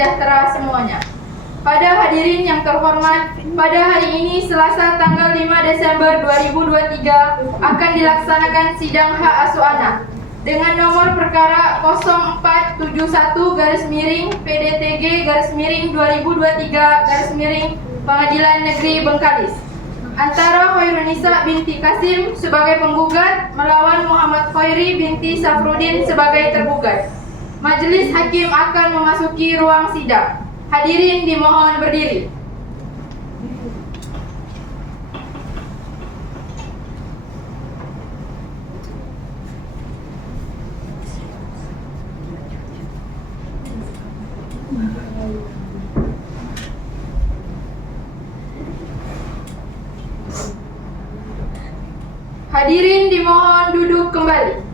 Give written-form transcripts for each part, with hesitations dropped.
sejahtera semuanya. Pada hadirin yang terhormat, pada hari ini Selasa tanggal 5 Desember 2023 akan dilaksanakan sidang hak asuh anak dengan nomor perkara 0421-PDTG-2023 Pengadilan Negeri Bengkalis antara Khairunisa binti Kasim sebagai penggugat melawan Muhammad Khairi binti Safrudin sebagai tergugat. Majelis hakim akan memasuki ruang sidang. Hadirin dimohon berdiri. Hadirin dimohon duduk kembali.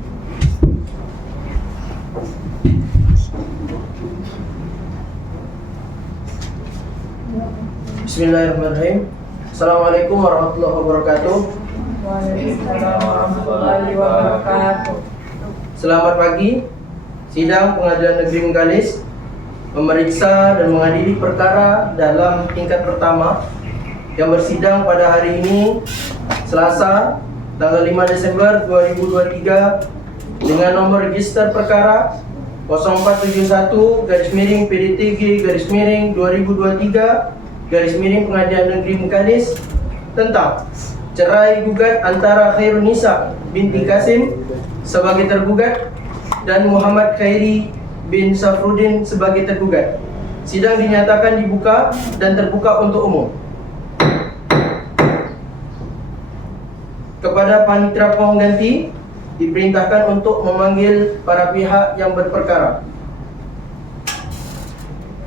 Bismillahirrahmanirrahim. Assalamualaikum warahmatullahi wabarakatuh. Waalaikumsalam warahmatullahi wabarakatuh. Selamat pagi. Sidang Pengadilan Negeri Bengkalis memeriksa dan mengadili perkara dalam tingkat pertama yang bersidang pada hari ini Selasa tanggal 5 Desember 2023 dengan nomor register perkara 0471-PDTG-2023 Pengadilan Negeri Bengkalis tentang cerai gugat antara Khairunisa binti Kasim sebagai tergugat dan Muhammad Khairi bin Safrudin sebagai tergugat. Sidang dinyatakan dibuka dan terbuka untuk umum. Kepada panitera pengganti diperintahkan untuk memanggil para pihak yang berperkara.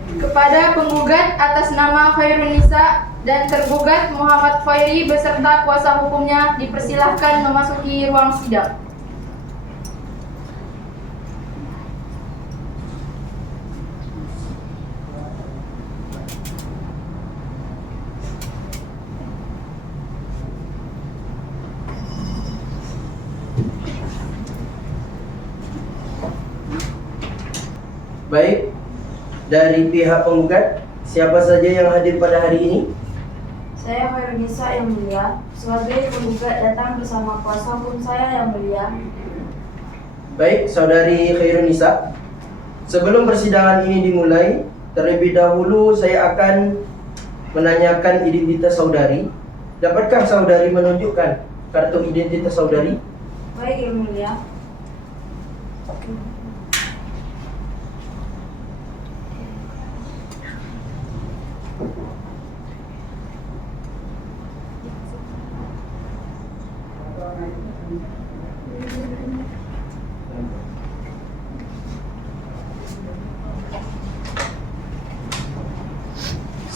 Kepada penggugat atas nama Khairunisa dan tergugat Muhammad Khairi beserta kuasa hukumnya dipersilahkan memasuki ruang sidang. Baik, dari pihak penggugat, siapa saja yang hadir pada hari ini? Saya Khairunisa yang mulia, sebagai penggugat datang bersama kuasa hukum saya yang mulia. Baik, saudari Khairunisa. Sebelum persidangan ini dimulai, terlebih dahulu saya akan menanyakan identitas saudari. Dapatkah saudari menunjukkan kartu identitas saudari? Baik yang mulia.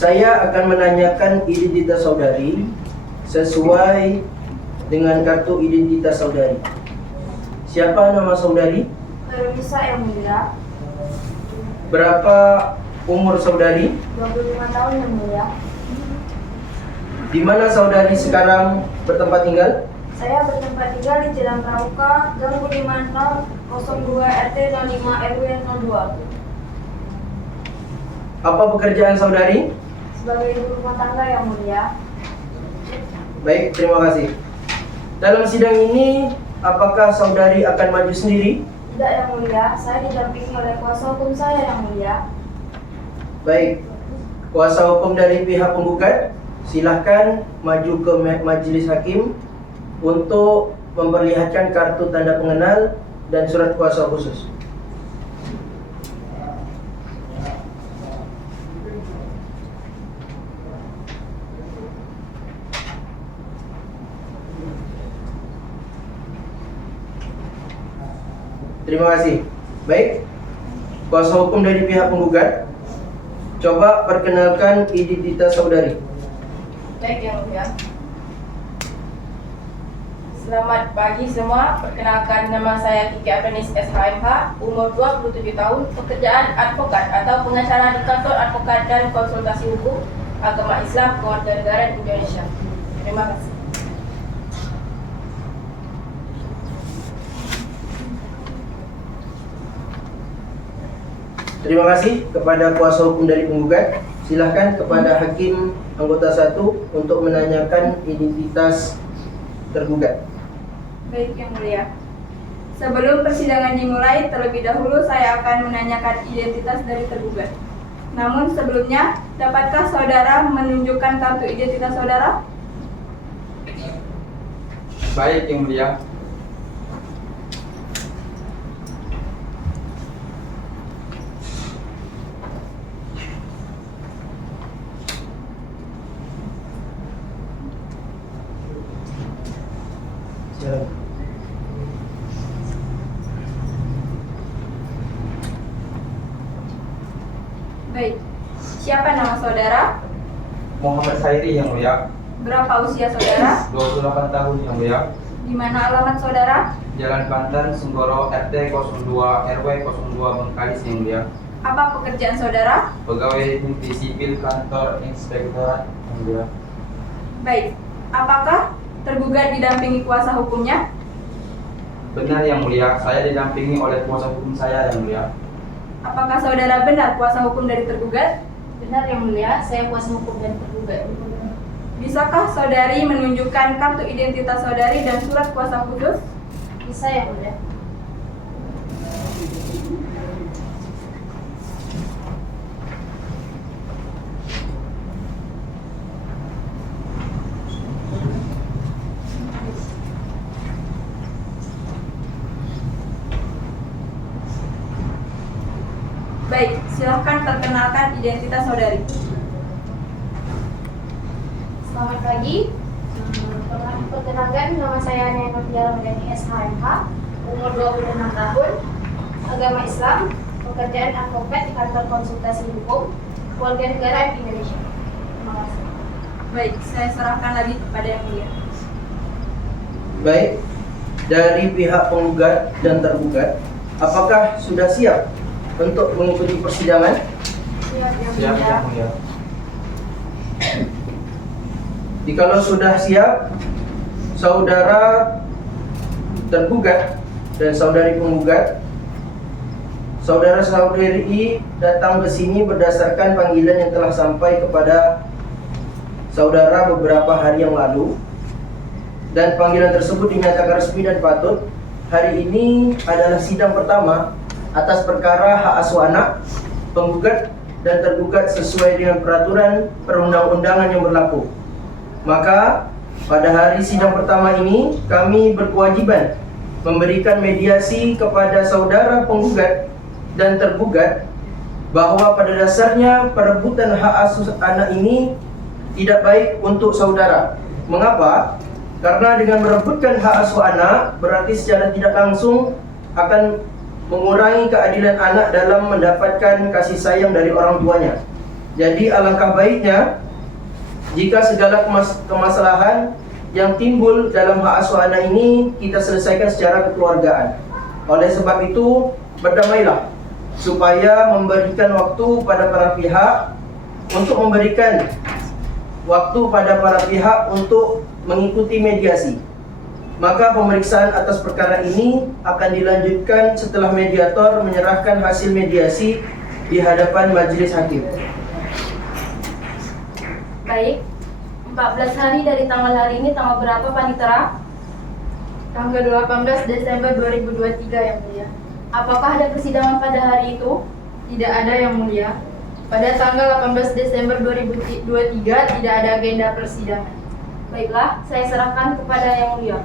Saya akan menanyakan identitas saudari sesuai dengan kartu identitas saudari. Siapa nama saudari? Khairunisa yang mulia. Berapa umur saudari? 25 tahun yang mulia. Di mana saudari sekarang bertempat tinggal? Saya bertempat tinggal di Jalan Pramuka, Gang 5602 RT 05 RW 02. Apa pekerjaan saudari? Sebagai ibu rumah tangga yang mulia. Baik, terima kasih. Dalam sidang ini, apakah saudari akan maju sendiri? Tidak yang mulia, saya didampingi oleh kuasa hukum saya yang mulia. Baik, kuasa hukum dari pihak penggugat, silahkan maju ke majelis hakim untuk memperlihatkan kartu tanda pengenal dan surat kuasa khusus. Terima kasih. Baik, kuasa hukum dari pihak penggugat, coba perkenalkan identitas saudari. Baik yang mulia. Selamat pagi semua. Perkenalkan, nama saya Kiki Apenis SHMH, umur 27 tahun, pekerjaan advokat atau pengacara di kantor advokat dan konsultasi hukum agama Islam Kewarganegaraan Indonesia. Terima kasih. Terima kasih kepada kuasa hukum dari penggugat. Silahkan kepada Hakim Anggota 1 untuk menanyakan identitas tergugat. Baik, Yang Mulia. Sebelum persidangan dimulai, terlebih dahulu saya akan menanyakan identitas dari tergugat. Namun sebelumnya, dapatkah saudara menunjukkan kartu identitas saudara? Baik, Yang Mulia. Silakan. Baik. Siapa nama saudara? Muhammad Khairi, Yang Mulia. Berapa usia saudara? 28 tahun, Yang Mulia. Di mana alamat saudara? Jalan Banten, Sunggoro, RT 02 RW 02 Bengkalis, Yang Mulia. Apa pekerjaan saudara? Pegawai negeri sipil kantor inspektorat, Yang Mulia. Baik. Apakah tergugat didampingi kuasa hukumnya? Benar, Yang Mulia. Saya didampingi oleh kuasa hukum saya, Yang Mulia. Apakah saudara benar kuasa hukum dari tergugat? Benar Yang Mulia, saya kuasa hukum dan tergugat. Bisakah saudari menunjukkan kartu identitas saudari dan surat kuasa khusus? Bisa Yang Mulia. Baik, silahkan perkenalkan identitas saudari. Selamat pagi. Perkenalkan, nama saya Naya Nurtiala Madani SHMH, umur 26 tahun, agama Islam, pekerjaan advokat di kantor konsultasi hukum, warga negara Indonesia. Terima kasih. Baik, saya serahkan lagi kepada Yang Mulia. Baik, dari pihak penggugat dan tergugat, apakah sudah siap untuk mengikuti persidangan? Siap, Yang Siap, Mulia. Yang Mulia. Jikalau sudah siap, saudara tergugat dan saudari penggugat, saudara-saudari datang ke sini berdasarkan panggilan yang telah sampai kepada saudara beberapa hari yang lalu, dan panggilan tersebut dinyatakan resmi dan patut. Hari ini adalah sidang pertama atas perkara hak asuh anak. Penggugat dan tergugat sesuai dengan peraturan perundang-undangan yang berlaku. Maka pada hari sidang pertama ini kami berkewajiban memberikan mediasi kepada saudara penggugat dan tergugat bahwa pada dasarnya perebutan hak asuh anak ini tidak baik untuk saudara. Mengapa? Karena dengan merebutkan hak asuh anak berarti secara tidak langsung akan mengurangi keadilan anak dalam mendapatkan kasih sayang dari orang tuanya. Jadi alangkah baiknya jika segala kemasalahan yang timbul dalam hak asuh anak ini kita selesaikan secara kekeluargaan. Oleh sebab itu, berdamailah supaya memberikan waktu pada para pihak untuk mengikuti mediasi. Maka pemeriksaan atas perkara ini akan dilanjutkan setelah mediator menyerahkan hasil mediasi di hadapan majelis hakim. Baik, 14 hari dari tanggal hari ini, tanggal berapa Panitera? Tanggal 18 Desember 2023, Yang Mulia. Apakah ada persidangan pada hari itu? Tidak ada, Yang Mulia. Pada tanggal 18 Desember 2023 tidak ada agenda persidangan. Baiklah, saya serahkan kepada Yang Mulia.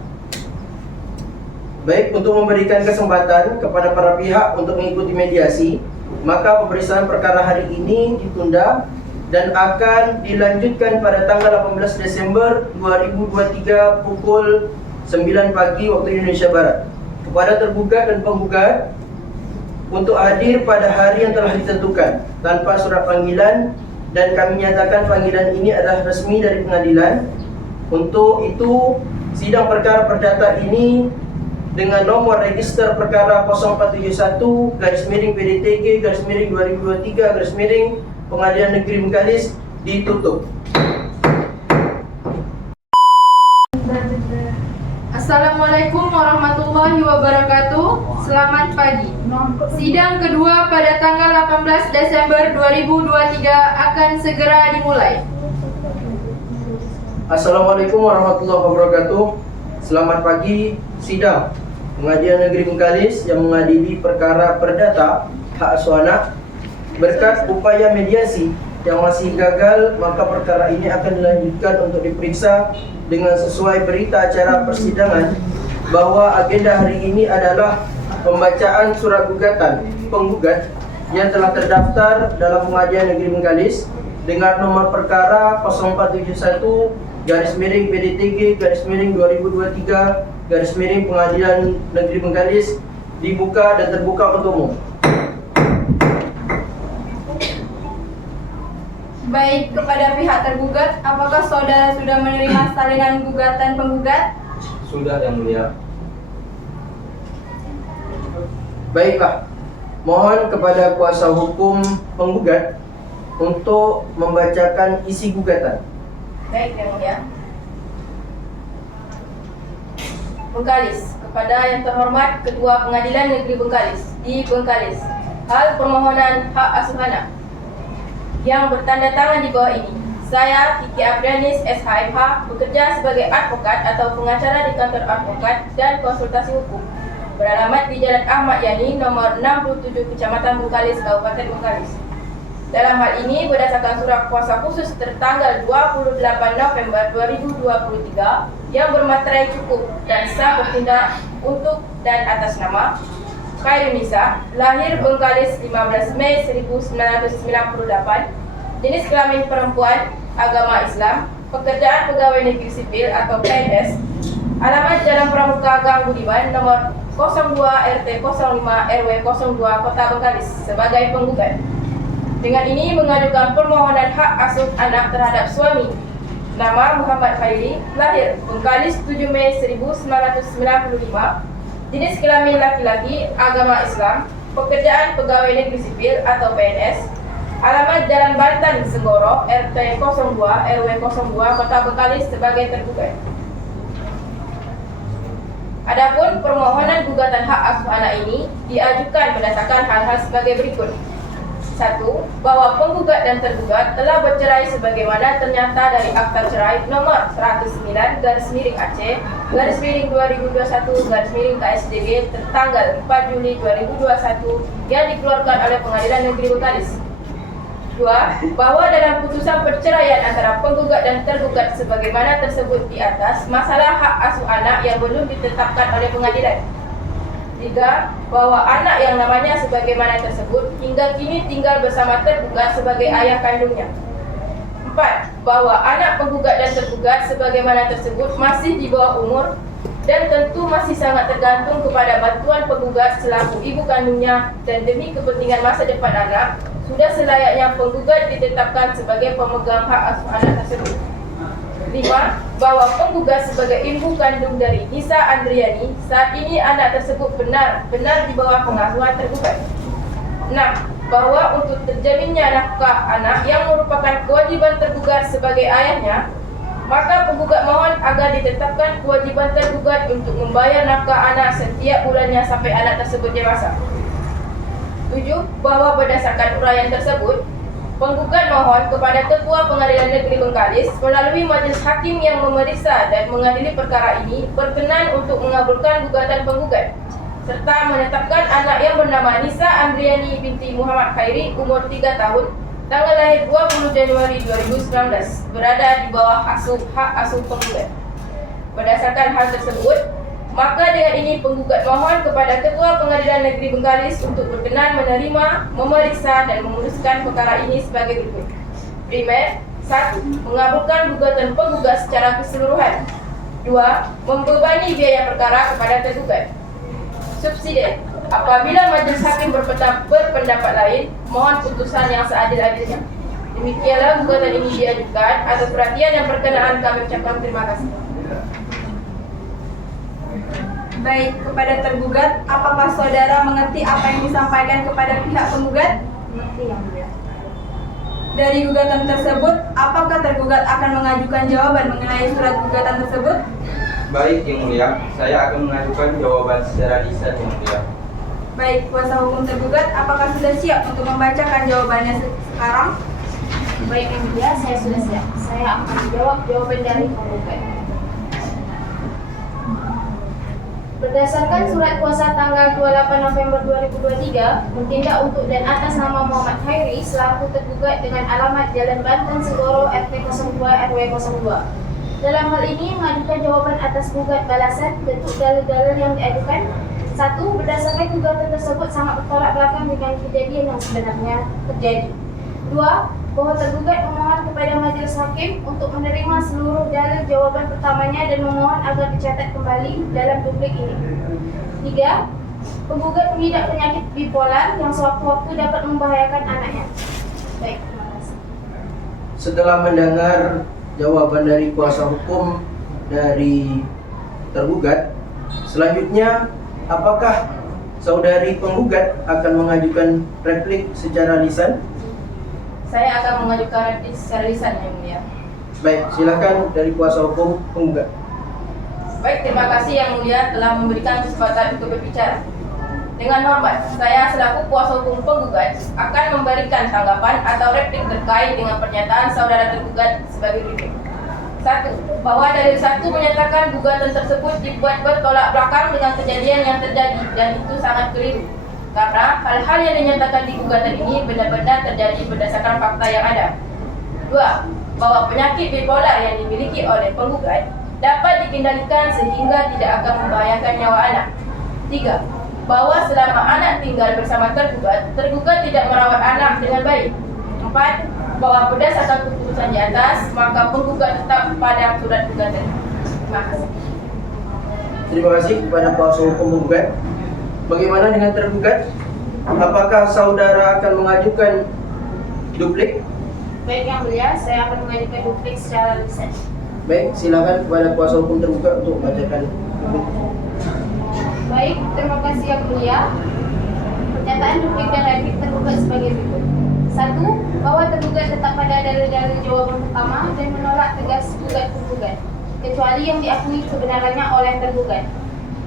Baik, untuk memberikan kesempatan kepada para pihak untuk mengikuti mediasi, maka pemeriksaan perkara hari ini ditunda dan akan dilanjutkan pada tanggal 18 Desember 2023 pukul 9 pagi waktu Indonesia Barat. Kepada tergugat dan penggugat untuk hadir pada hari yang telah ditentukan tanpa surat panggilan, dan kami nyatakan panggilan ini adalah resmi dari pengadilan. Untuk itu, sidang perkara perdata ini dengan nomor register perkara 0471-PDTG-2023-Pengadilan Negeri Bengkalis ditutup. Assalamualaikum warahmatullahi wabarakatuh. Selamat pagi. Sidang kedua pada tanggal 18 Desember 2023 akan segera dimulai. Assalamualaikum warahmatullahi wabarakatuh. Selamat pagi. Sidang Pengadilan Negeri Bengkalis yang mengadili perkara perdata hak asuh anak. Berkat upaya mediasi yang masih gagal, maka perkara ini akan dilanjutkan untuk diperiksa dengan sesuai berita acara persidangan bahwa agenda hari ini adalah pembacaan surat gugatan penggugat yang telah terdaftar dalam Pengadilan Negeri Bengkalis dengan nomor perkara 0471 /PDTG /2023 Pengadilan Negeri Bengkalis dibuka dan terbuka untuk umum. Baik, kepada pihak tergugat, apakah saudara sudah menerima salinan gugatan penggugat? Sudah, Yang Mulia. Baiklah, mohon kepada kuasa hukum penggugat untuk membacakan isi gugatan. Baik, Yang Mulia. Bengkalis, kepada yang terhormat Ketua Pengadilan Negeri Bengkalis di Bengkalis, hal permohonan hak asuh anak yang bertanda tangan di bawah ini. Saya, Kiki Aprianis, SHMH, bekerja sebagai advokat atau pengacara di kantor advokat dan konsultasi hukum, beralamat di Jalan Ahmad Yani, nomor 67, Kecamatan Bengkalis, Kabupaten Bengkalis. Dalam hal ini, berdasarkan surat kuasa khusus tertanggal 28 November 2023 yang bermaterai cukup dan sah bertindak untuk dan atas nama Khairunisa, lahir Bengkalis 15 Mei 1998, jenis kelamin perempuan, agama Islam, pekerjaan pegawai negeri sipil atau PNS, alamat Jalan Pramuka Gang Budiman, nomor 02 RT 05 RW 02 Kota Bengkalis sebagai penggugat. Dengan ini mengajukan permohonan hak asuh anak terhadap suami, nama Muhammad Khairi, lahir Bengkalis 7 Mei 1995, jenis kelamin laki-laki, agama Islam, pekerjaan pegawai negeri sipil atau PNS, alamat Jalan Bantan Senggoro, RT 02 RW 02 Kota Bengkalis sebagai tergugat. Adapun permohonan gugatan hak asuh anak ini diajukan berdasarkan hal-hal sebagai berikut. 1. Bahwa penggugat dan tergugat telah bercerai sebagaimana ternyata dari Akta Cerai nomor 109/2021/KSDG tertanggal 4 Juli 2021 yang dikeluarkan oleh Pengadilan Negeri Bengkalis. 2. Bahwa dalam putusan perceraian antara penggugat dan tergugat sebagaimana tersebut di atas, masalah hak asuh anak yang belum ditetapkan oleh pengadilan. 3. Bahwa anak yang namanya sebagaimana tersebut hingga kini tinggal bersama tergugat sebagai ayah kandungnya. 4. Bahwa anak penggugat dan tergugat sebagaimana tersebut masih di bawah umur dan tentu masih sangat tergantung kepada bantuan penggugat selaku ibu kandungnya, dan demi kepentingan masa depan anak, sudah selayaknya penggugat ditetapkan sebagai pemegang hak asuh anak tersebut. 5. Bahwa penggugat sebagai ibu kandung dari Nisa Andriani, saat ini anak tersebut benar di bawah pengasuhan tergugat. 6. Bahwa untuk terjaminnya nafkah anak yang merupakan kewajiban tergugat sebagai ayahnya, maka penggugat mohon agar ditetapkan kewajiban tergugat untuk membayar nafkah anak setiap bulannya sampai anak tersebut dewasa. 7. Bahwa berdasarkan uraian tersebut, penggugat mohon kepada Ketua Pengadilan Negeri Bengkalis melalui majelis hakim yang memeriksa dan mengadili perkara ini berkenan untuk mengabulkan gugatan penggugat serta menetapkan anak yang bernama Nisa Andriani binti Muhammad Khairi, umur 3 tahun, tanggal lahir 20 Januari 2019, berada di bawah hak asuh penggugat. Berdasarkan hal tersebut, maka dengan ini penggugat mohon kepada Ketua Pengadilan Negeri Bengkalis untuk berkenan menerima, memeriksa dan memutuskan perkara ini sebagai berikut. Primer, 1. Mengabulkan gugatan penggugat secara keseluruhan. 2. Membebani biaya perkara kepada tergugat. Subsidiar, apabila majelis hakim berpendapat lain, mohon putusan yang seadil-adilnya. Demikianlah gugatan ini diajukan. Atas perhatian dan perkenaan kami ucapkan terima kasih. Baik, kepada tergugat, apakah saudara mengerti apa yang disampaikan kepada pihak penggugat? Mengerti, Yang Mulia. Dari gugatan tersebut, apakah tergugat akan mengajukan jawaban mengenai surat gugatan tersebut? Baik, Yang Mulia, saya akan mengajukan jawaban secara lisan, Yang Mulia. Baik, kuasa hukum tergugat, apakah sudah siap untuk membacakan jawabannya sekarang? Baik Yang Mulia, saya sudah siap. Saya akan menjawab jawaban dari penggugat. Berdasarkan surat kuasa tanggal 28 November 2023 bertindak untuk dan atas nama Muhammad Khairi selaku tergugat dengan alamat Jalan Banten Senggoro RT 02 RW 02. Dalam hal ini mengajukan jawaban atas gugat balasan bentuk dalil-dalil yang diajukan. 1. Berdasarkan gugatan tersebut sangat bertolak belakang dengan kejadian yang sebenarnya terjadi. 2. Bahwa tergugat memohon kepada majelis hakim untuk menerima seluruh dalil jawaban pertamanya dan memohon agar dicatat kembali dalam duplik ini. 3. Penggugat mengidap penyakit bipolar yang sewaktu-waktu dapat membahayakan anaknya. Baik, terima kasih. Setelah mendengar jawaban dari kuasa hukum dari tergugat, selanjutnya apakah saudari penggugat akan mengajukan replik secara lisan? Saya akan mengajukan replik secara lisan, Yang Mulia. Baik, silakan dari kuasa hukum penggugat. Baik, terima kasih Yang Mulia telah memberikan kesempatan untuk berbicara. Dengan hormat, saya selaku kuasa hukum penggugat akan memberikan tanggapan atau replik terkait dengan pernyataan saudara tergugat sebagai berikut. 1. Bahwa dalil 1 menyatakan gugatan tersebut dibuat bertolak belakang dengan kejadian yang terjadi dan itu sangat keliru. Karena hal-hal yang dinyatakan di gugatan ini benar-benar terjadi berdasarkan fakta yang ada. 2. Bahwa penyakit bipolar yang dimiliki oleh penggugat dapat dikendalikan sehingga tidak akan membahayakan nyawa anak. 3. Bahwa selama anak tinggal bersama tergugat, tergugat tidak merawat anak dengan baik. 4. Bahwa berdasarkan keputusan di atas, maka penggugat tetap pada surat gugatan. Terima kasih. Terima kasih kepada kuasa hukum penggugat. Bagaimana dengan tergugat? Apakah saudara akan mengajukan duplik? Baik Yang Mulia, saya akan mengajukan duplik secara lisan. Baik, silakan kepada kuasa hukum tergugat untuk membacakan duplik. Baik, terima kasih Yang Mulia. Pernyataan duplik dan replik tergugat sebagai berikut. 1. Bahwa tergugat tetap pada dalil-dalil jawaban pertama dan menolak tegas gugat tergugat, kecuali yang diakui kebenarannya oleh tergugat.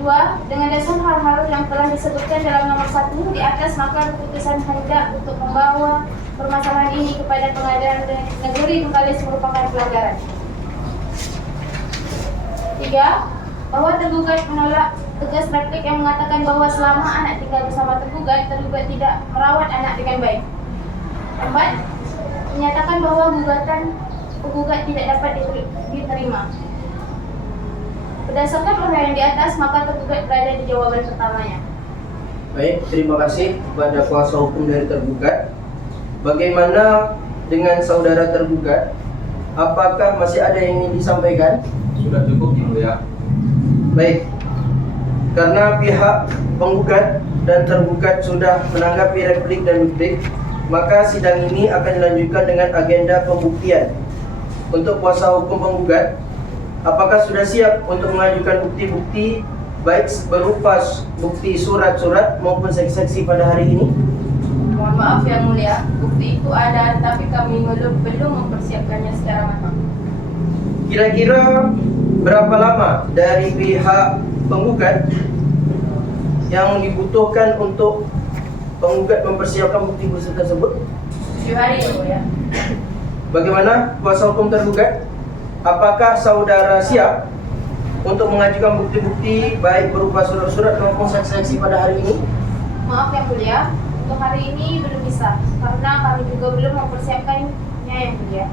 2. Dengan dasar hal-hal yang telah disebutkan dalam nomor 1 di atas, maka keputusan hendak untuk membawa permasalahan ini kepada Pengadilan Negeri Bengkalis merupakan pelanggaran. 3. Bahwa tergugat menolak tegas replik yang mengatakan bahwa selama anak tinggal bersama tergugat tidak merawat anak dengan baik. 4. Menyatakan bahwa gugatan penggugat tidak dapat diterima. Berdasarkan uraian di atas, maka tergugat berada di jawaban pertamanya. Baik, terima kasih kepada kuasa hukum dari tergugat. Bagaimana dengan saudara tergugat? Apakah masih ada yang ingin disampaikan? Sudah cukup Yang Mulia. Baik, karena pihak penggugat dan tergugat sudah menanggapi replik dan duplik, maka sidang ini akan dilanjutkan dengan agenda pembuktian. Untuk kuasa hukum penggugat, apakah sudah siap untuk mengajukan bukti-bukti baik berupa bukti surat-surat maupun saksi-saksi pada hari ini? Mohon maaf Yang Mulia, bukti itu ada tetapi kami belum mempersiapkannya secara matang. Kira-kira berapa lama dari pihak penggugat yang dibutuhkan untuk penggugat mempersiapkan bukti-bukti tersebut? 7 hari Yang Mulia. Bagaimana kuasa hukum tergugat? Apakah saudara siap untuk mengajukan bukti-bukti baik berupa surat-surat maupun saksi-saksi pada hari ini? Maaf Yang Mulia, untuk hari ini belum bisa karena kami juga belum mempersiapkannya Yang Mulia.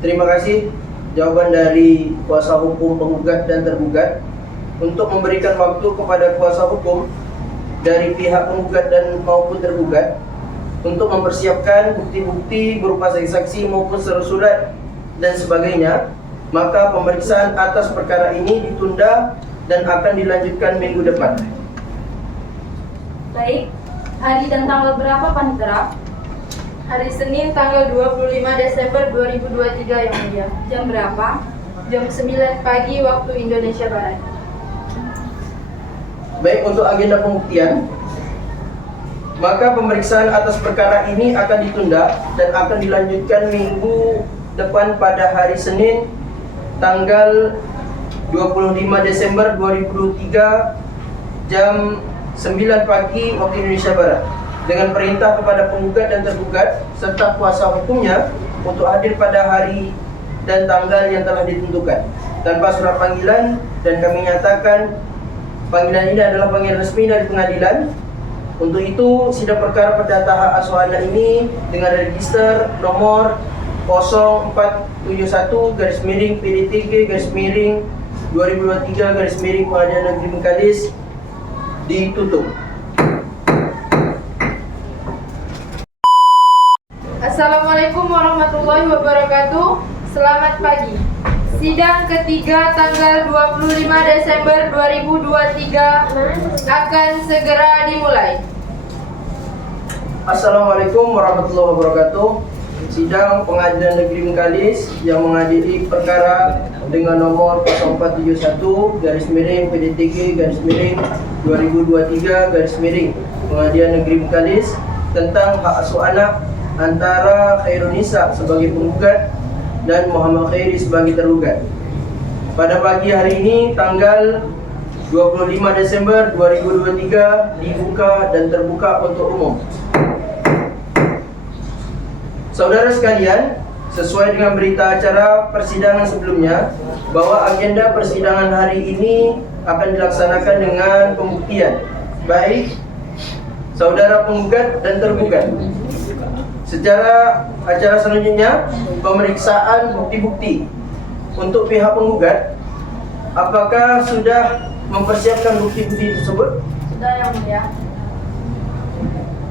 Terima kasih jawaban dari kuasa hukum penggugat dan tergugat. Untuk memberikan waktu kepada kuasa hukum dari pihak penggugat dan maupun tergugat untuk mempersiapkan bukti-bukti berupa saksi-saksi maupun surat-surat dan sebagainya, maka pemeriksaan atas perkara ini ditunda dan akan dilanjutkan minggu depan. Baik, hari dan tanggal berapa Panitera? Hari Senin tanggal 25 Desember 2023 Yang Mulia. Jam berapa? Jam 9 pagi waktu Indonesia Barat. Baik, untuk agenda pembuktian, maka pemeriksaan atas perkara ini akan ditunda dan akan dilanjutkan minggu depan pada hari Senin tanggal 25 Desember 2023 jam 9 pagi waktu Indonesia Barat dengan perintah kepada penggugat dan tergugat serta kuasa hukumnya untuk hadir pada hari dan tanggal yang telah ditentukan tanpa surat panggilan, dan kami nyatakan panggilan ini adalah panggilan resmi dari pengadilan. Untuk itu, sidang perkara perdata hak asuh anak ini dengan register nomor 0471-PD3-PD23 Pengadilan Negeri Bengkalis ditutup. Assalamualaikum warahmatullahi wabarakatuh. Selamat pagi. Sidang ketiga tanggal 25 Desember 2023 akan segera dimulai. Assalamualaikum warahmatullahi wabarakatuh. Sidang Pengadilan Negeri Bengkalis yang mengadili perkara dengan nomor 0471-PD3-2023 Pengadilan Negeri Bengkalis tentang hak asuh anak antara Khairunisa sebagai penggugat dan Muhammad Khairi sebagai tergugat. Pada pagi hari ini tanggal 25 Desember 2023 dibuka dan terbuka untuk umum. Saudara sekalian, sesuai dengan berita acara persidangan sebelumnya bahwa agenda persidangan hari ini akan dilaksanakan dengan pembuktian baik saudara penggugat dan tergugat. Secara acara selanjutnya, pemeriksaan bukti-bukti. Untuk pihak penggugat, apakah sudah mempersiapkan bukti-bukti tersebut? Sudah yang mulia.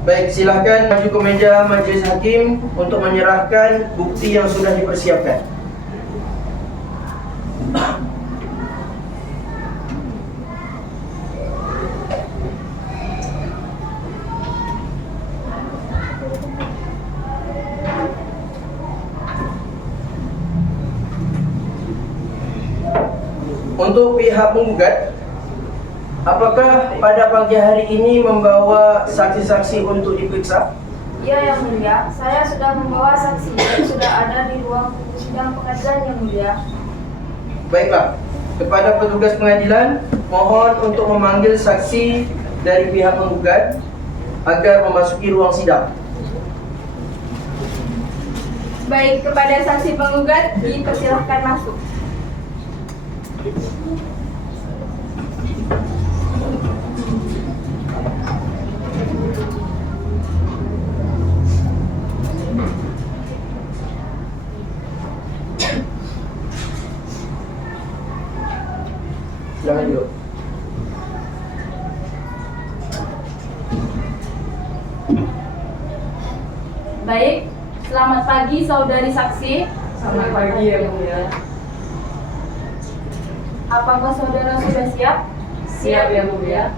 Baik, silahkan maju ke meja majelis hakim untuk menyerahkan bukti yang sudah dipersiapkan. Untuk pihak penggugat, apakah pada pagi hari ini membawa saksi-saksi untuk diperiksa? Iya yang mulia, saya sudah membawa saksi dan sudah ada di ruang sidang pengadilan yang mulia. Baiklah, kepada petugas pengadilan, mohon untuk memanggil saksi dari pihak penggugat agar memasuki ruang sidang. Baik, kepada saksi penggugat dipersilahkan masuk. Silakan duduk. Baik, selamat pagi saudari saksi. Selamat pagi ya mulia. Apakah saudara sudah siap? Siap ya mulia.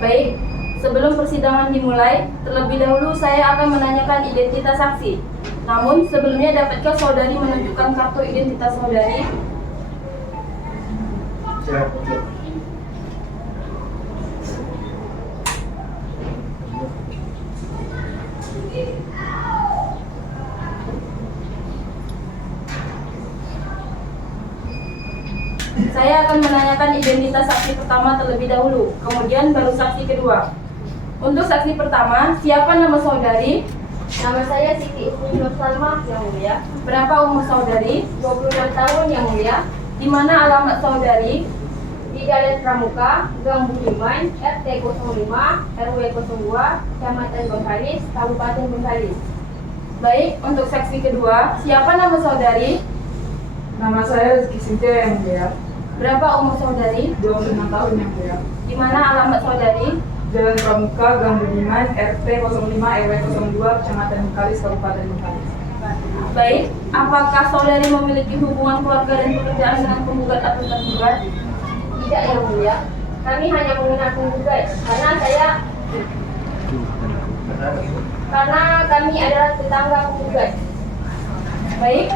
Baik, sebelum persidangan dimulai, terlebih dahulu saya akan menanyakan identitas saksi. Namun sebelumnya dapatkah saudari menunjukkan kartu identitas saudari? Silakan duduk. Saya akan menanyakan identitas saksi pertama terlebih dahulu, kemudian baru saksi kedua. Untuk saksi pertama, siapa nama saudari? Nama saya Siti Ibnu Nur Salma yang mulia. Berapa umur saudari? 26 tahun yang mulia. Di mana alamat saudari? Di Jalan Pramuka, Gang Budiman, RT 05, RW 02, Kecamatan Bengkalis, Kabupaten Bengkalis. Baik, untuk saksi kedua, siapa nama saudari? Nama saya Rizky Sintia yang mulia. Berapa umur saudari? 26 tahun yang mulia. Di mana alamat saudari? Jalan Pramuka, Gang Budiman, RT 05, RW 02, Kecamatan Bengkalis, Kabupaten Bengkalis. Baik, apakah saudari memiliki hubungan keluarga dan pekerjaan dengan penggugat atau tergugat? Tidak yang mulia. Kami hanya mengenal penggugat karena kami adalah tetangga penggugat. Baik,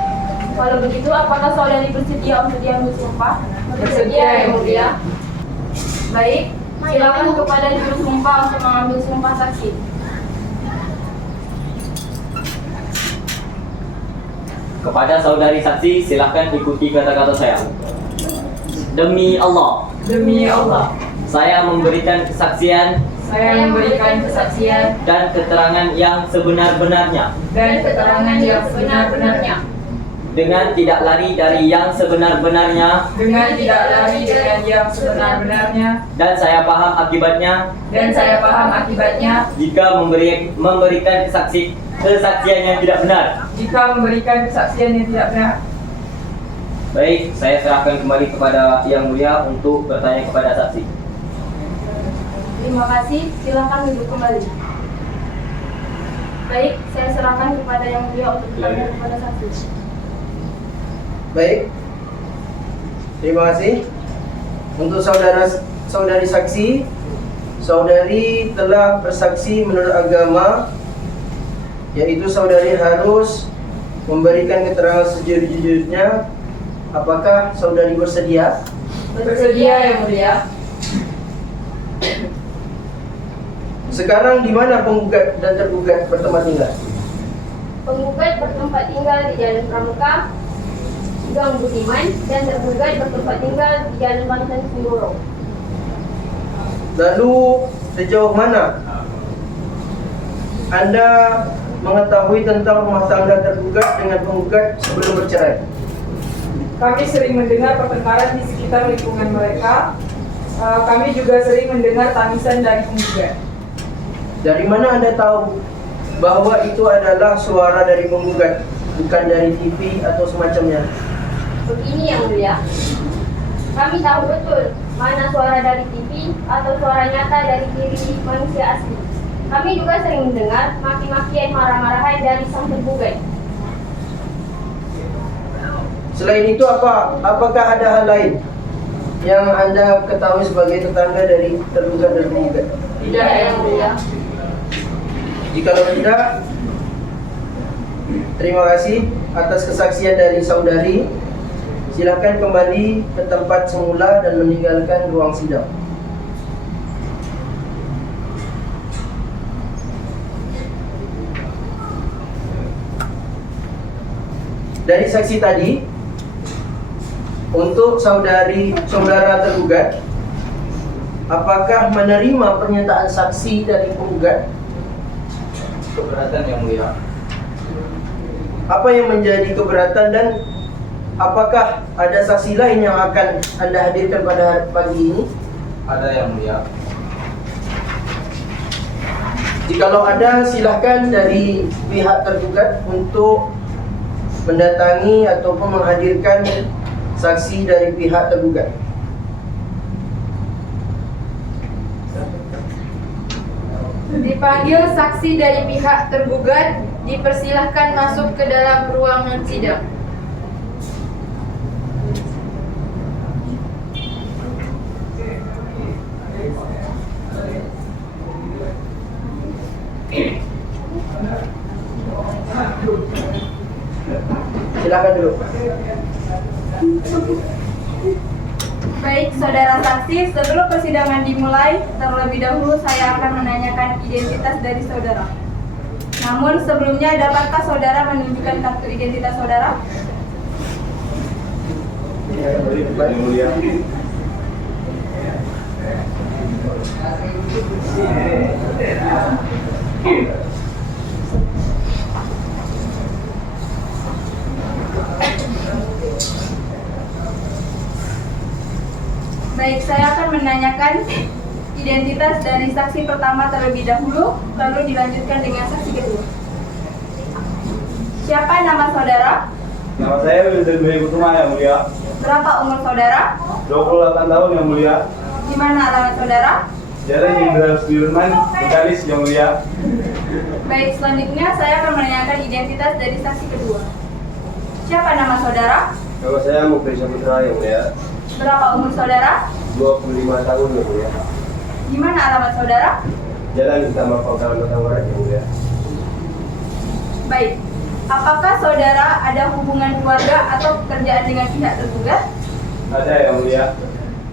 kalau begitu apakah saudari bersedia untuk diambil sumpah? Bersedia yang mulia. Baik, silakan kepada juru sumpah untuk mengambil sumpah saksi. Kepada saudari saksi, silahkan ikuti kata-kata saya. Demi Allah, Demi Allah, saya memberikan kesaksian Saya memberikan kesaksian dan keterangan yang sebenar-benarnya dan keterangan yang sebenar-benarnya dengan tidak lari dari yang sebenar-benarnya, dengan tidak lari dengan yang sebenar-benarnya, dan saya paham akibatnya dan saya paham akibatnya jika memberikan kesaksian yang tidak benar. jika memberikan kesaksian yang tidak benar. Baik, saya serahkan kembali kepada Yang Mulia untuk bertanya kepada saksi. Terima kasih, silakan duduk kembali. Baik, saya serahkan kepada Yang Mulia untuk bertanya kepada saksi. Baik. Terima kasih. Untuk saudari saksi, saudari telah bersaksi menurut agama, yaitu saudari harus memberikan keterangan sejujur-jujurnya. Apakah saudari bersedia? Bersedia Yang Mulia. Sekarang di mana penggugat dan tergugat bertempat tinggal? Penggugat bertempat tinggal di Jalan Pramuka, Gang Budiman, dan tergugat bertempat tinggal di Jalan Bangsan Senggoro. Lalu sejauh mana Anda mengetahui tentang rumah tangga tergugat dengan penggugat sebelum bercerai? Kami sering mendengar pertengkaran di sekitar lingkungan mereka. Kami juga sering mendengar tangisan dari penggugat. Dari mana Anda tahu bahwa itu adalah suara dari penggugat, bukan dari TV atau semacamnya? Begini Yang Mulia, kami tahu betul mana suara dari TV atau suara nyata dari diri manusia asli. Kami juga sering mendengar maki-makian marah-marahan dari sang tergugat. Selain itu apakah ada hal lain yang Anda ketahui sebagai tetangga dari tergugat dan penggugat? Tidak Yang Mulia. Jikalau tidak, terima kasih atas kesaksian dari saudari. Silakan kembali ke tempat semula dan meninggalkan ruang sidang. Dari saksi tadi, untuk saudara tergugat, apakah menerima pernyataan saksi dari penggugat? Keberatan Yang Mulia. Apa yang menjadi keberatan dan apakah ada saksi lain yang akan Anda hadirkan pada pagi ini? Ada Yang Mulia. Jikalau ada, silahkan dari pihak tergugat untuk mendatangi ataupun menghadirkan saksi dari pihak tergugat. Dipanggil saksi dari pihak tergugat, dipersilahkan masuk ke dalam ruangan sidang. Silakan dulu. Baik, saudara saksi, sebelum persidangan dimulai, terlebih dahulu saya akan menanyakan identitas dari saudara. Namun sebelumnya, dapatkah saudara menunjukkan kartu identitas saudara? Yang Mulia. Baik, saya akan menanyakan identitas dari saksi pertama terlebih dahulu, lalu dilanjutkan dengan saksi kedua. Siapa nama saudara? Nama saya Wildan Bayi Kusuma Yang Mulia. Berapa umur saudara? 28 tahun Yang Mulia. Di mana alamat saudara? Jalan Jenderal Sudirman, Bengkalis Yang Mulia. Baik, selanjutnya saya akan menanyakan identitas dari saksi kedua. Siapa nama saudara? Nama saya Mukri Saputra Yang Mulia. Berapa umur saudara? 25 tahun Yang Mulia. Di mana alamat saudara? Jalan Utama Pangkalan Batangan Yang Mulia. Baik, apakah saudara ada hubungan keluarga atau pekerjaan dengan pihak tergugat? Ada Yang Mulia.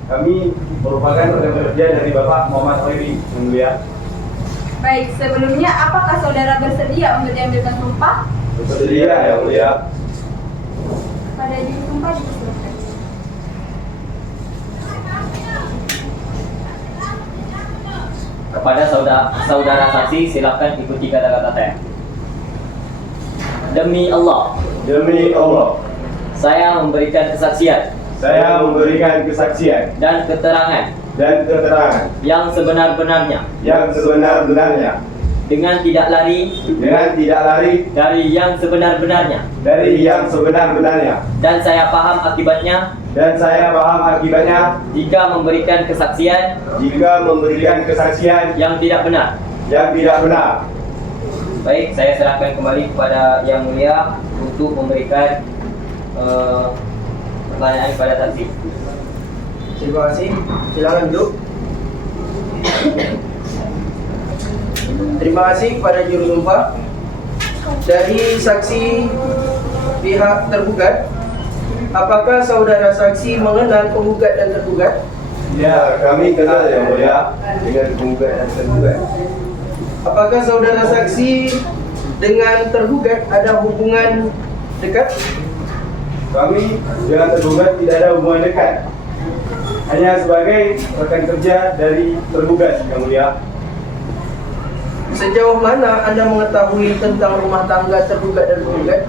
Kami merupakan rekan kerja dari Bapak Muhammad Khairi Yang Mulia. Baik, sebelumnya apakah saudara bersedia untuk diambilkan sumpah? Bersedia Yang Mulia. Pada diri sumpah dipersilakan. Kepada saudara saksi, silakan ikuti kata-kata saya. Demi Allah, Demi Allah, saya memberikan kesaksian saya memberikan kesaksian dan keterangan dan keterangan yang sebenar-benarnya yang sebenar-benarnya dengan tidak lari dari yang sebenar-benarnya dan saya paham akibatnya jika memberikan kesaksian yang tidak benar. Baik, saya serahkan kembali kepada Yang Mulia untuk memberikan pertanyaan kepada saksi. Terima kasih. Silakan duduk. Terima kasih kepada juru sumpah. Dari saksi pihak tergugat, apakah saudara saksi mengenal penggugat dan tergugat? Ya, kami kenal Yang Mulia dengan penggugat dan tergugat. Apakah saudara saksi dengan tergugat ada hubungan dekat? Kami dengan tergugat tidak ada hubungan dekat, hanya sebagai rekan kerja dari tergugat, Yang Mulia. Sejauh mana Anda mengetahui tentang rumah tangga tergugat dan penggugat?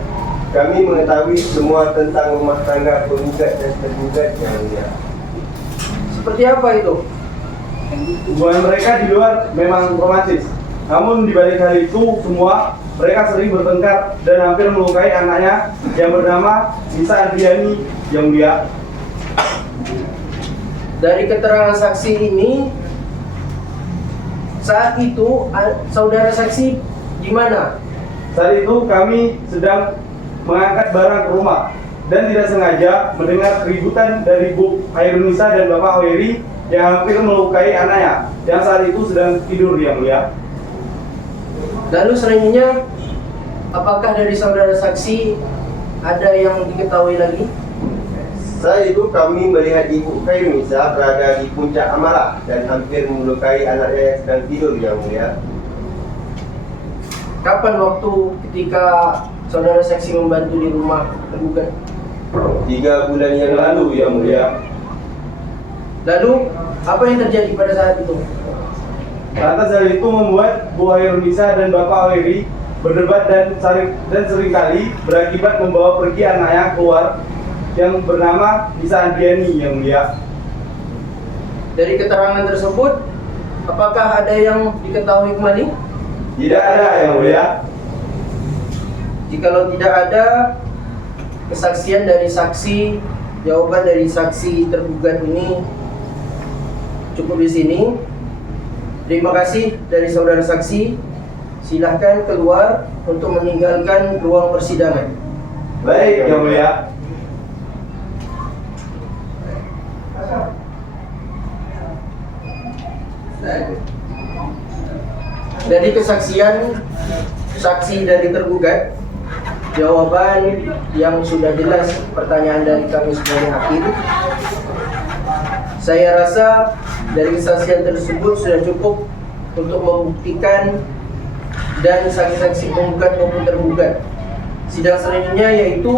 Kami mengetahui semua tentang rumah tangga penggugat dan tergugat, Yang Mulia. Seperti apa itu? Hubungan mereka di luar memang romantis, namun di balik hal itu semua mereka sering bertengkar dan hampir melukai anaknya yang bernama Nisa Andriani, Yang Mulia. Dari keterangan saksi ini, saat itu saudara saksi di mana? Saat itu kami sedang mengangkat barang ke rumah dan tidak sengaja mendengar keributan dari Bu Hairunisa dan Bapak Hoiri yang hampir melukai anaknya yang saat itu sedang tidur, Yang Mulia. Lalu selanjutnya, apakah dari saudara saksi ada yang diketahui lagi? Saat itu kami melihat Ibu Hairunisa berada di puncak amarah dan hampir melukai anaknya yang sedang tidur, Yang Mulia. Kapan waktu ketika saudara saksi membantu di rumah tergugat? 3 bulan yang lalu, Yang Mulia. Lalu, apa yang terjadi pada saat itu? Lantas hal itu membuat Bu Hairunisa dan Bapak Hoiri berdebat dan seringkali berakibat membawa pergi anaknya keluar yang bernama Nisa Andriani, Yang Mulia. Dari keterangan tersebut, apakah ada yang diketahui kembali? Tidak ada, Yang Mulia. Jikalau tidak ada kesaksian dari saksi, jawaban dari saksi tergugat ini cukup di sini. Terima kasih dari saudara saksi. Silahkan keluar untuk meninggalkan ruang persidangan. Baik, Yang Mulia. Dari kesaksian saksi dari tergugat, jawaban yang sudah jelas pertanyaan dari kami sebagai hakim. Saya rasa dari kesaksian tersebut sudah cukup untuk membuktikan dan saksi-saksi penggugat maupun tergugat. Sidang selanjutnya yaitu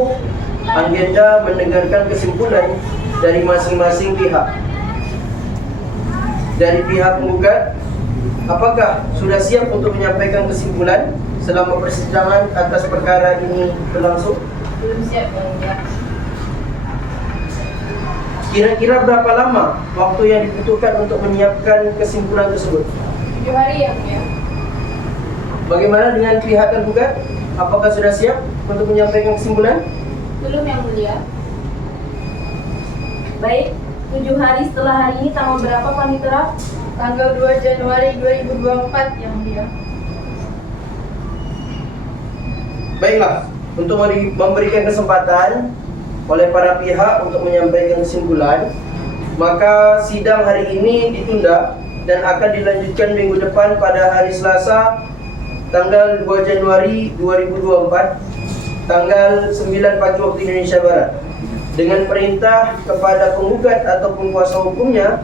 agenda mendengarkan kesimpulan dari masing-masing pihak. Dari pihak penggugat, apakah sudah siap untuk menyampaikan kesimpulan selama persidangan atas perkara ini berlangsung? Belum siap, Yang Mulia. Kira-kira berapa lama waktu yang dibutuhkan untuk menyiapkan kesimpulan tersebut? 7 hari, Yang Mulia. Bagaimana dengan pihak tergugat? Apakah sudah siap untuk menyampaikan kesimpulan? Belum, Yang Mulia. Baik, 7 hari setelah hari ini tanggal berapa, Panitera? Tanggal 2 Januari 2024, Yang Mulia. Baiklah, untuk memberikan kesempatan oleh para pihak untuk menyampaikan kesimpulan, maka sidang hari ini ditunda dan akan dilanjutkan minggu depan pada hari Selasa tanggal 2 Januari 2024 tanggal 9 pagi waktu Indonesia Barat, dengan perintah kepada penggugat ataupun kuasa hukumnya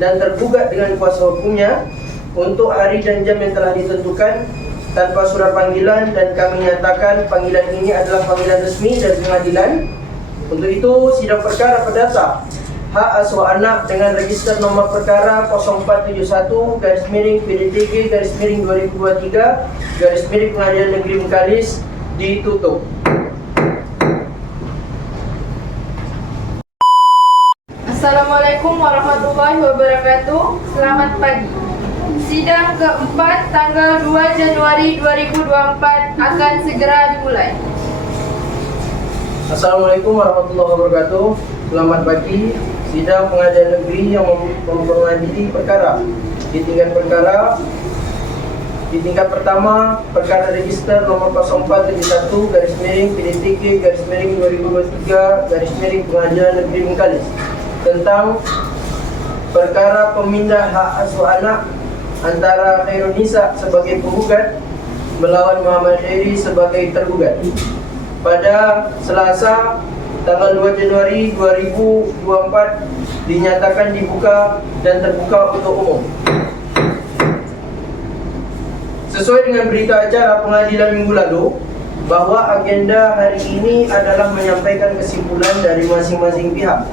dan tergugat dengan kuasa hukumnya untuk hari dan jam yang telah ditentukan tanpa surat panggilan, dan kami nyatakan panggilan ini adalah panggilan resmi dari pengadilan. Untuk itu, sidang perkara perdata hak asuh anak dengan register nomor perkara 0471 garis miring PDTG garis miring 2023 garis miring Pengadilan Negeri Bengkalis ditutup. Assalamualaikum warahmatullahi wabarakatuh. Selamat pagi. Sidang keempat tanggal 2 Januari 2024 akan segera dimulai. Assalamualaikum warahmatullahi wabarakatuh. Selamat pagi. Sidang Pengadilan Negeri yang mengadili perkara di tingkat pertama perkara register nomor 0471 garis miring PDTG garis miring 2023 garis miring Pengadilan Negeri Bengkalis tentang perkara pemindah hak asuh anak antara Khairunisa sebagai penggugat melawan Muhammad Khairi sebagai tergugat pada Selasa tanggal 2 Januari 2024 dinyatakan dibuka dan terbuka untuk umum. Sesuai dengan berita acara pengadilan minggu lalu, bahwa agenda hari ini adalah menyampaikan kesimpulan dari masing-masing pihak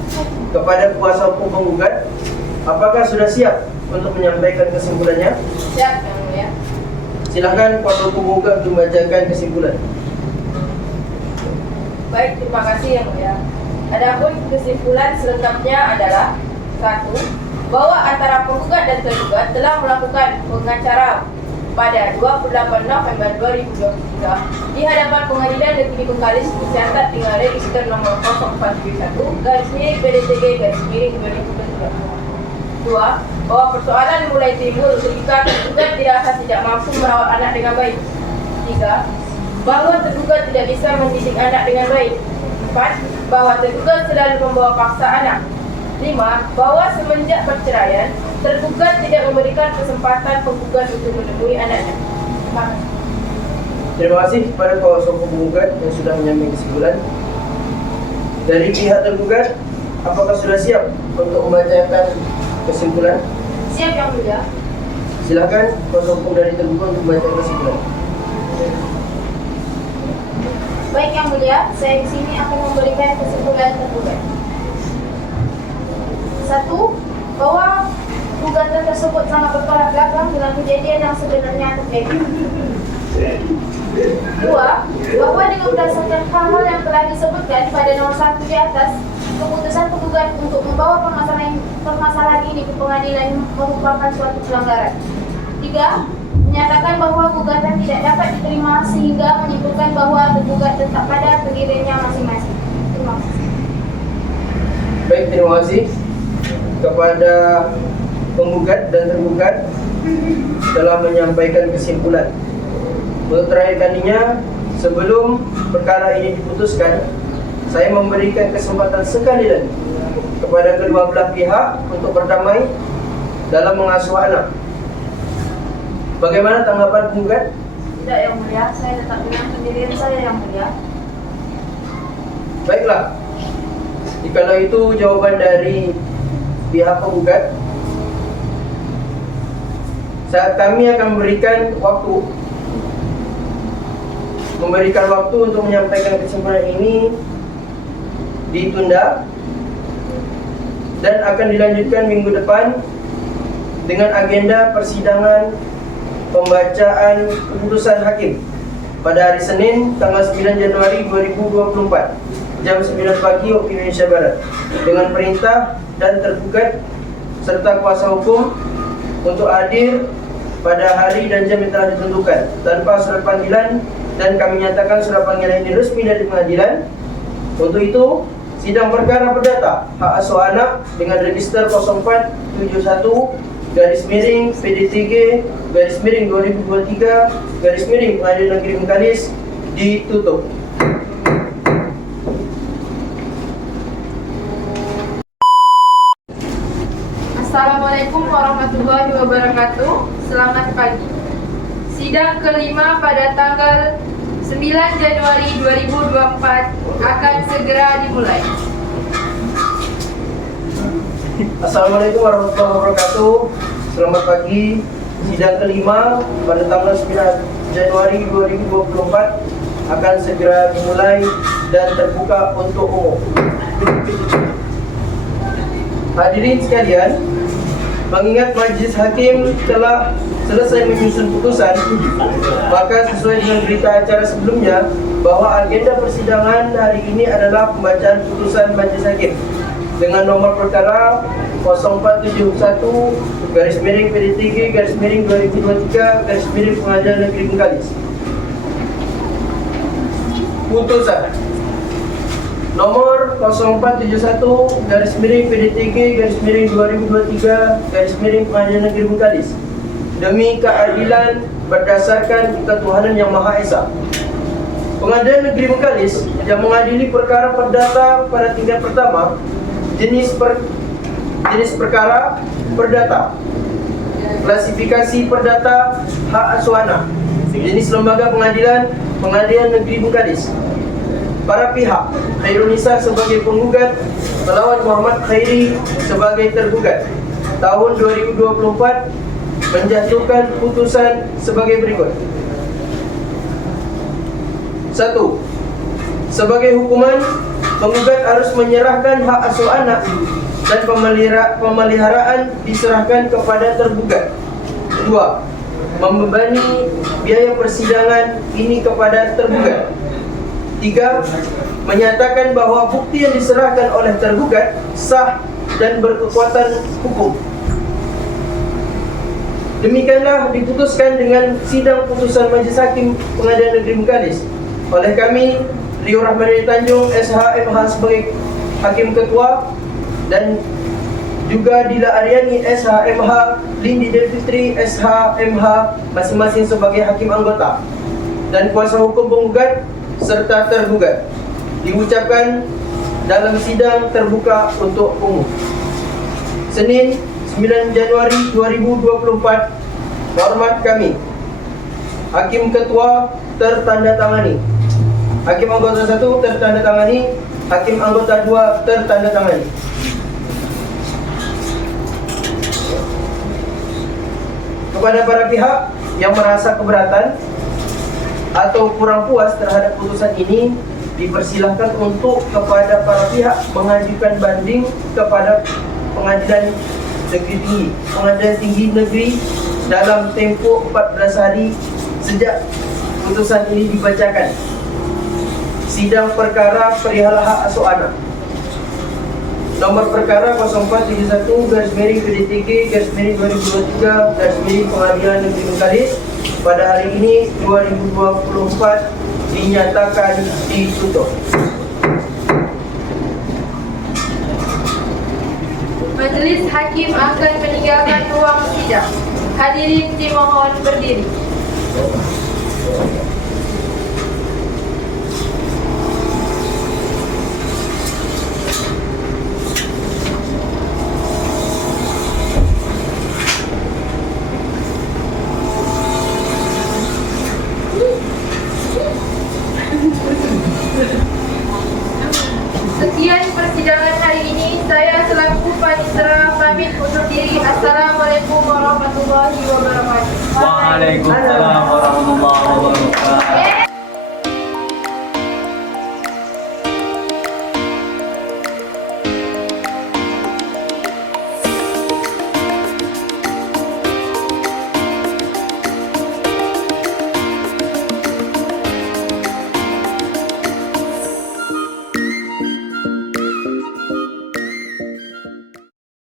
kepada kuasa hukum penggugat. Apakah sudah siap untuk menyampaikan kesimpulannya? Siap, Yang Mulia. Silakan kuasa hukum penggugat membacakan kesimpulan. Baik, terima kasih Yang Mulia. Adapun kesimpulan selengkapnya adalah 1. Bahwa antara penggugat dan tergugat telah melakukan pengacara pada 28 November 2023 di hadapan Pengadilan Negeri Bengkalis dicatat dengan register nomor 0471 garis miring PDTG garis miring 2023. 2. Bahwa persoalan mulai timbul ketika tergugat dirasa tidak mampu merawat anak dengan baik. 3. Bahwa tergugat tidak bisa mendidik anak dengan baik. 4. Bahwa tergugat selalu membawa paksa anak. 5. Bahwa semenjak perceraian, tergugat tidak memberikan kesempatan penggugat untuk menemui anaknya. Terima kasih. Terima kasih kepada kuasa hukum penggugat yang sudah menyampaikan kesimpulan. Dari pihak tergugat, apakah sudah siap untuk membacakan kesimpulan? Siap Yang Mulia. Silakan kuasa hukum dari tergugat untuk membacakan kesimpulan. Baik Yang Mulia, saya di sini akan memberikan kesimpulan tergugat. 1. Bahwa gugatan tersebut sangat bertolak belakang dengan kejadian yang sebenarnya terjadi. 2. Bahwa dengan berdasarkan hal-hal yang telah disebutkan pada nomor 1 di atas, keputusan penggugat untuk membawa permasalahan ini ke pengadilan merupakan suatu pelanggaran. 3. Menyatakan bahwa gugatan tidak dapat diterima sehingga menyimpulkan bahwa tergugat tetap pada pendiriannya masing-masing. Terima kasih. Baik, terima kasih kepada penggugat dan tergugat telah menyampaikan kesimpulan. Untuk terakhir kalinya, sebelum perkara ini diputuskan, saya memberikan kesempatan sekali lagi kepada kedua belah pihak untuk berdamai dalam mengasuh anak. Bagaimana tanggapan penggugat? Tidak Yang Mulia, saya tetap dengan pendirian saya Yang Mulia. Baiklah, jikalau itu jawaban dari pihak penggugat, saat kami akan memberikan waktu untuk menyampaikan kesimpulan ini ditunda dan akan dilanjutkan minggu depan dengan agenda persidangan pembacaan keputusan hakim pada hari Senin tanggal 9 Januari 2024 jam 9 pagi waktu Indonesia Barat dengan perintah dan tergugat serta kuasa hukum untuk hadir pada hari dan jam yang telah ditentukan tanpa surat panggilan, dan kami nyatakan surat panggilan ini resmi dari pengadilan. Untuk itu, sidang perkara perdata hak asuh anak dengan register 0471 garis miring PDTG garis miring 2023 garis miring Pengadilan Negeri Bengkalis ditutup. Assalamualaikum warahmatullahi wabarakatuh. Selamat pagi. Sidang kelima pada tanggal 9 Januari 2024 akan segera dimulai. Assalamualaikum warahmatullahi wabarakatuh. Selamat pagi. Sidang kelima pada tanggal 9 Januari 2024 akan segera dimulai dan terbuka untuk umum. Hadirin sekalian, mengingat Majelis Hakim telah selesai menyusun putusan, maka sesuai dengan berita acara sebelumnya bahwa agenda persidangan hari ini adalah pembacaan putusan Majelis Hakim dengan nomor perkara 0471 garis miring PD3 garis miring 2023 garis miring Pengadilan Negeri Bengkalis. Putusan nomor 0471 garis miring PD3 garis miring 2023 garis miring Pengadilan Negeri Bengkalis demi keadilan berdasarkan ketuhanan yang Maha Esa. Pengadilan Negeri Bengkalis yang mengadili perkara perdata pada tingkat pertama, jenis perkara perdata, klasifikasi perdata hak asuh anak, jenis lembaga pengadilan Pengadilan Negeri Bengkalis. Para pihak, Khairunisa sebagai penggugat melawan Muhammad Khairi sebagai tergugat. Tahun 2024 menjatuhkan putusan sebagai berikut. 1. Sebagai hukuman, penggugat harus menyerahkan hak asuh anak dan pemeliharaan diserahkan kepada tergugat. 2. Membebani biaya persidangan ini kepada tergugat. 3. Menyatakan bahwa bukti yang diserahkan oleh tergugat sah dan berkekuatan hukum. Demikianlah diputuskan dengan sidang putusan Majelis Hakim Pengadilan Negeri Bengkalis oleh kami, Rio Rahmadi Tanjung SHMH sebagai Hakim Ketua, dan juga Dila Aryani SHMH, Lindi Delfitri SHMH masing-masing sebagai Hakim Anggota, dan kuasa hukum penggugat serta tergugat diucapkan dalam sidang terbuka untuk umum. Senin 9 Januari 2024. Hormat kami, Hakim Ketua tertandatangani, Hakim Anggota 1 tertandatangani, Hakim Anggota 2 tertandatangani. Kepada para pihak yang merasa keberatan atau kurang puas terhadap putusan ini, dipersilahkan untuk kepada para pihak mengajukan banding kepada Pengadilan Negeri Tinggi, Pengadilan Tinggi Negeri dalam tempoh 14 hari sejak putusan ini dibacakan. Sidang perkara perihal hak asuh anak. Nomor perkara 0471 garis miring PD3 garis miring 2023 garis miring Pengadilan Negeri Bengkalis pada hari ini 2024 dinyatakan ditutup. Majelis Hakim akan meninggalkan ruang sidang. Hadirin dimohon berdiri. Sekian persidangan hari ini. Saya selaku Panitera pamit undur diri. Assalamualaikum warahmatullahi wabarakatuh. Waalaikumsalam warahmatullahi wabarakatuh.